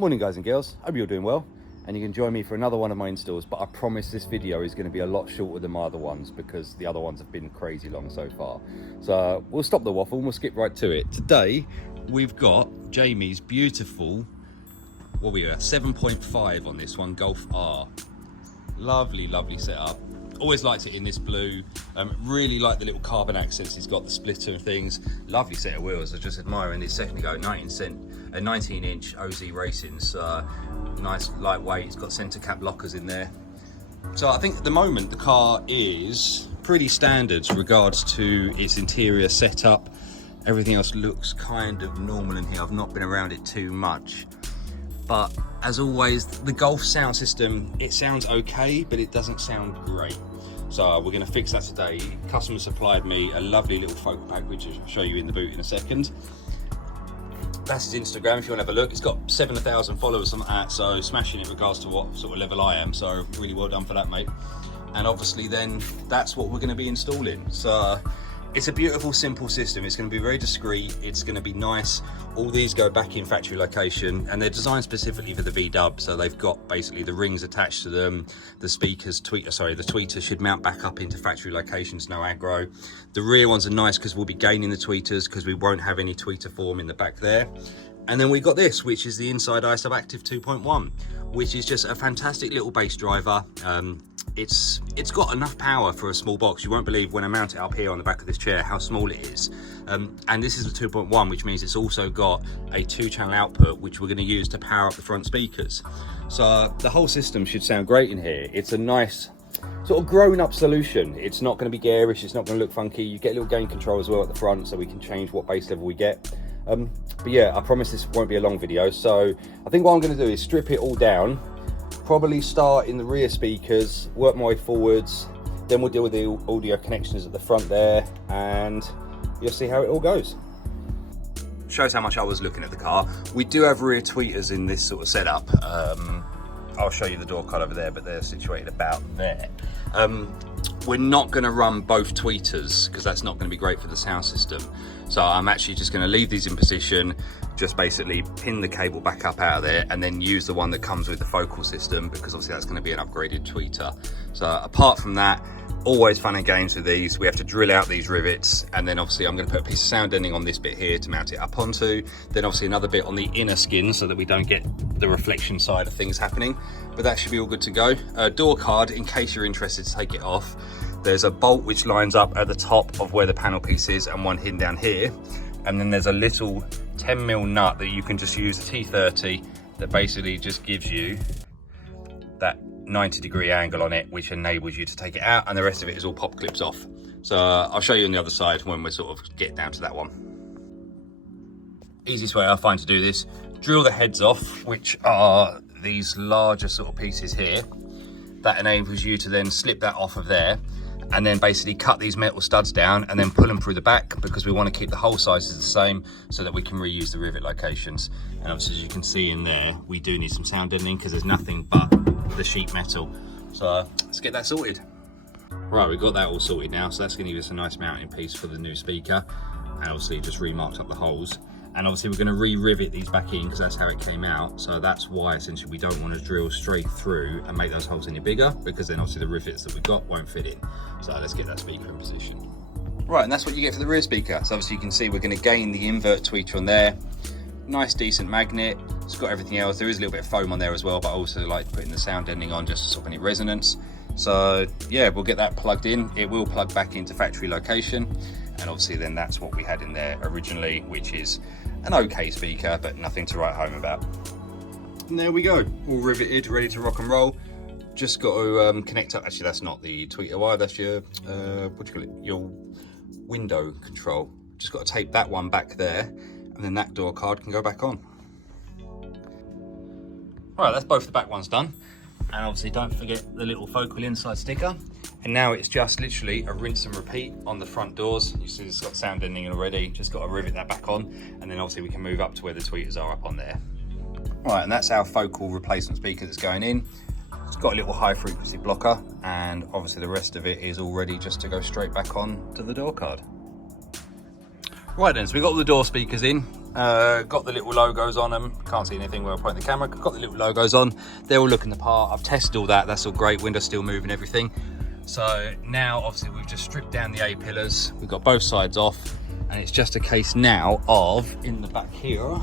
Morning guys and girls, hope you're doing well and you can join me for another one of my installs, but I promise this video is going to be a lot shorter than my other ones because the other ones have been crazy long so far. So we'll stop the waffle and we'll skip right to it. Today we've got Jamie's beautiful, what we are, 7.5 on this one, Golf R. Lovely, lovely setup. Always liked it in this blue. Really like the little carbon accents it's got, the splitter and things. Lovely set of wheels. I was just admiring this a second ago. 19-inch OZ Racing's. Nice, lightweight. It's got centre cap lockers in there. So I think at the moment the car is pretty standard with regards to its interior setup. Everything else looks kind of normal in here. I've not been around it too much. But as always, the Golf sound system, it sounds okay, but it doesn't sound great. So we're going to fix that today. Customer supplied me a lovely little focal pack, which I'll show you in the boot in a second. That's his Instagram if you want to have a look. It's got 7,000 followers on that, so smashing it in regards to what sort of level I am. So really well done for that, mate. And obviously then that's what we're going to be installing. So it's a beautiful, simple system. It's going to be very discreet. It's going to be nice. All these go back in factory location and they're designed specifically for the V-dub. So they've got basically the rings attached to them. The speakers, the tweeter should mount back up into factory locations, no aggro. The rear ones are nice because we'll be gaining the tweeters because we won't have any tweeter form in the back there. And then we got this, which is the Inside Eye Subactive 2.1, which is just a fantastic little bass driver. It's got enough power for a small box. You won't believe when I mount it up here on the back of this chair how small it is. And this is a 2.1, which means it's also got a 2-channel output, which we're going to use to power up the front speakers. So the whole system should sound great in here. It's a nice sort of grown-up solution. It's not going to be garish. It's not going to look funky. You get a little gain control as well at the front, so we can change what bass level we get. But yeah, I promise this won't be a long video. So I think what I'm going to do is strip it all down. Probably start in the rear speakers, work my way forwards, then we'll deal with the audio connections at the front there, and you'll see how it all goes. Shows how much I was looking at the car. We do have rear tweeters in this sort of setup. I'll show you the door card over there, but they're situated about there. We're not going to run both tweeters because that's not going to be great for the sound system. So I'm actually just going to leave these in position, just basically pin the cable back up out of there and then use the one that comes with the focal system because obviously that's going to be an upgraded tweeter. So apart from that, always fun and games with these. We have to drill out these rivets and then obviously I'm going to put a piece of sound deadening on this bit here to mount it up onto. Then obviously another bit on the inner skin so that we don't get the reflection side of things happening. But that should be all good to go. Door card, in case you're interested to take it off, there's a bolt which lines up at the top of where the panel piece is and one hidden down here. And then there's a little 10mm nut that you can just use, a T30, that basically just gives you that 90-degree angle on it, which enables you to take it out, and the rest of it is all pop clips off. So I'll show you on the other side when we sort of get down to that one. Easiest way I find to do this, drill the heads off, which are these larger sort of pieces here. That enables you to then slip that off of there and then basically cut these metal studs down and then pull them through the back because we want to keep the hole sizes the same so that we can reuse the rivet locations. And obviously, as you can see in there, we do need some sound deadening because there's nothing but the sheet metal. So let's get that sorted. Right, we've got that all sorted now, so that's going to give us a nice mounting piece for the new speaker. And obviously just remarked up the holes. And obviously we're going to re-rivet these back in because that's how it came out. So that's why essentially we don't want to drill straight through and make those holes any bigger because then obviously the rivets that we've got won't fit in. So let's get that speaker in position. Right, and that's what you get for the rear speaker. So obviously you can see we're going to gain the invert tweeter on there. Nice decent magnet. It's got everything else. There is a little bit of foam on there as well, but I also like putting the sound deadening on just to stop any resonance. So yeah, we'll get that plugged in. It will plug back into factory location. And obviously then that's what we had in there originally, which is an okay speaker, but nothing to write home about. And there we go, all riveted, ready to rock and roll. Just got to connect up, actually that's not the tweeter wire, that's your, what do you call it, your window control. Just got to tape that one back there, and then that door card can go back on. Right, that's both the back ones done. And obviously don't forget the little focal inside sticker. And now it's just literally a rinse and repeat on the front doors. You see it's got sound deadening already, just got to rivet that back on. And then obviously we can move up to where the tweeters are up on there. Right, and that's our focal replacement speaker that's going in. It's got a little high frequency blocker, and obviously the rest of it is all ready just to go straight back on to the door card. Right then, so we've got all the door speakers in. Got the little logos on them. Can't see anything where I point the camera. Got the little logos on. They're all looking the part. I've tested all that. That's all great. Windows still moving, everything. So now, obviously, we've just stripped down the A-pillars. We've got both sides off. And it's just a case now of, in the back here,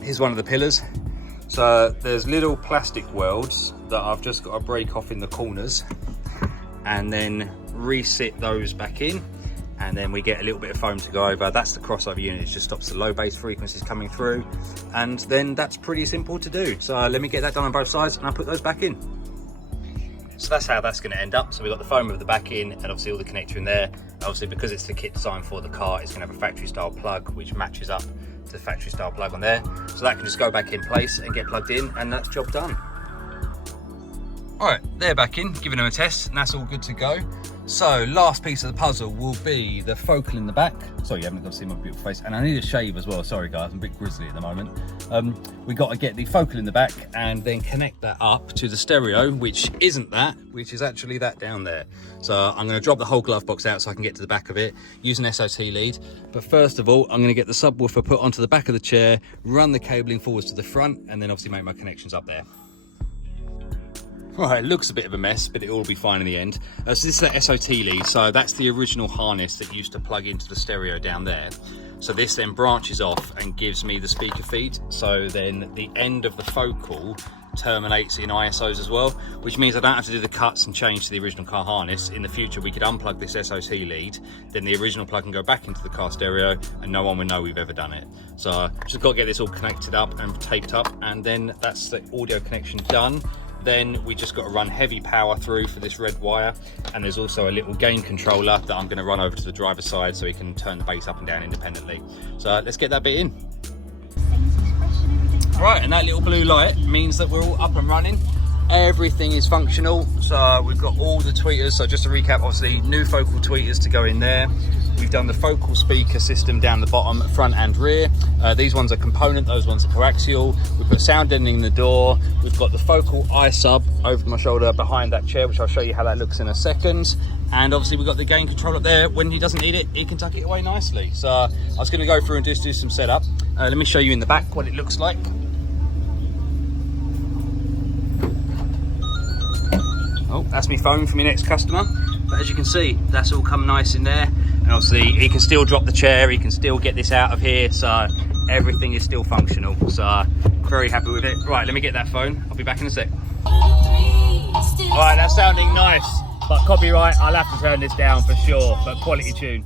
here's one of the pillars. So there's little plastic welds that I've just got to break off in the corners and then reset those back in. And then we get a little bit of foam to go over. That's the crossover unit. It just stops the low bass frequencies coming through. And then that's pretty simple to do. So let me get that done on both sides and I'll put those back in. So that's how that's going to end up. So we've got the foam of the back in and obviously all the connector in there. Obviously, because it's the kit designed for the car, it's going to have a factory style plug which matches up to the factory style plug on there. So that can just go back in place and get plugged in, and that's job done. All right, they're back in, giving them a test, and that's all good to go. So last piece of the puzzle will be the focal in the back. Sorry, you haven't got to see my beautiful face. And I need a shave as well. Sorry guys, I'm a bit grizzly at the moment. We got to get the focal in the back and then connect that up to the stereo, which isn't that, which is actually that down there. So I'm going to drop the whole glove box out so I can get to the back of it, use an SOT lead. But first of all, I'm going to get the subwoofer put onto the back of the chair, run the cabling forwards to the front, and then obviously make my connections up there. Right, it looks a bit of a mess, but it'll all be fine in the end. So this is the SOT lead, so that's the original harness that used to plug into the stereo down there. So this then branches off and gives me the speaker feed. So then the end of the focal terminates in ISOs as well, which means I don't have to do the cuts and change to the original car harness. In the future, we could unplug this SOT lead, then the original plug can go back into the car stereo and no one will know we've ever done it. So just got to get this all connected up and taped up, and then that's the audio connection done. Then we just got to run heavy power through for this red wire, and there's also a little gain controller that I'm going to run over to the driver's side so he can turn the bass up and down independently. So let's get that bit in. Right, and that little blue light means that we're all up and running. Everything is functional. So we've got all the tweeters. So just to recap, obviously new focal tweeters to go in there. We've done the focal speaker system down the bottom, front and rear. These ones are component, those ones are coaxial. We've put sound deadening in the door. We've got the focal iSub over my shoulder behind that chair, which I'll show you how that looks in a second. And obviously we've got the gain control up there. When he doesn't need it, he can tuck it away nicely. So I was going to go through and just do some setup. Let me show you in the back what it looks like. Oh, that's my phone for my next customer. But as you can see, that's all come nice in there. And obviously he can still drop the chair, he can still get this out of here, so everything is still functional. So very happy with it. Right, let me get that phone. I'll be back in a sec. All right, that's sounding nice, but copyright, I'll have to turn this down for sure, but quality tune.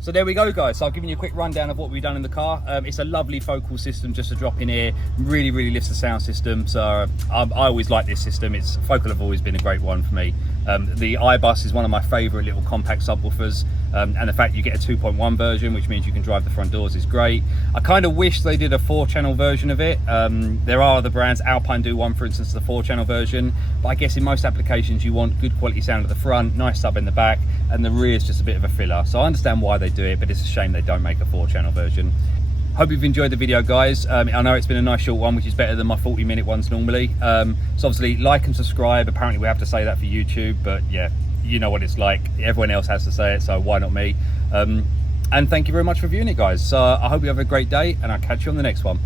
So there we go guys, so I've given you a quick rundown of what we've done in the car. It's a lovely focal system just to drop in here, really lifts the sound system. So I always like this system. Focal have always been a great one for me. The iBus is one of my favorite little compact subwoofers, and the fact you get a 2.1 version, which means you can drive the front doors, is great. I kind of wish they did a 4-channel version of it. There are other brands, Alpine do one for instance, the 4-channel version, but I guess in most applications you want good quality sound at the front, nice sub in the back, and the rear is just a bit of a filler. So I understand why they do it, but it's a shame they don't make a 4-channel version. Hope you've enjoyed the video guys. I know it's been a nice short one, which is better than my 40-minute ones normally. So obviously like and subscribe. Apparently we have to say that for YouTube, but yeah, you know what it's like. Everyone else has to say it, so why not me? And thank you very much for viewing it guys. So I hope you have a great day, and I'll catch you on the next one.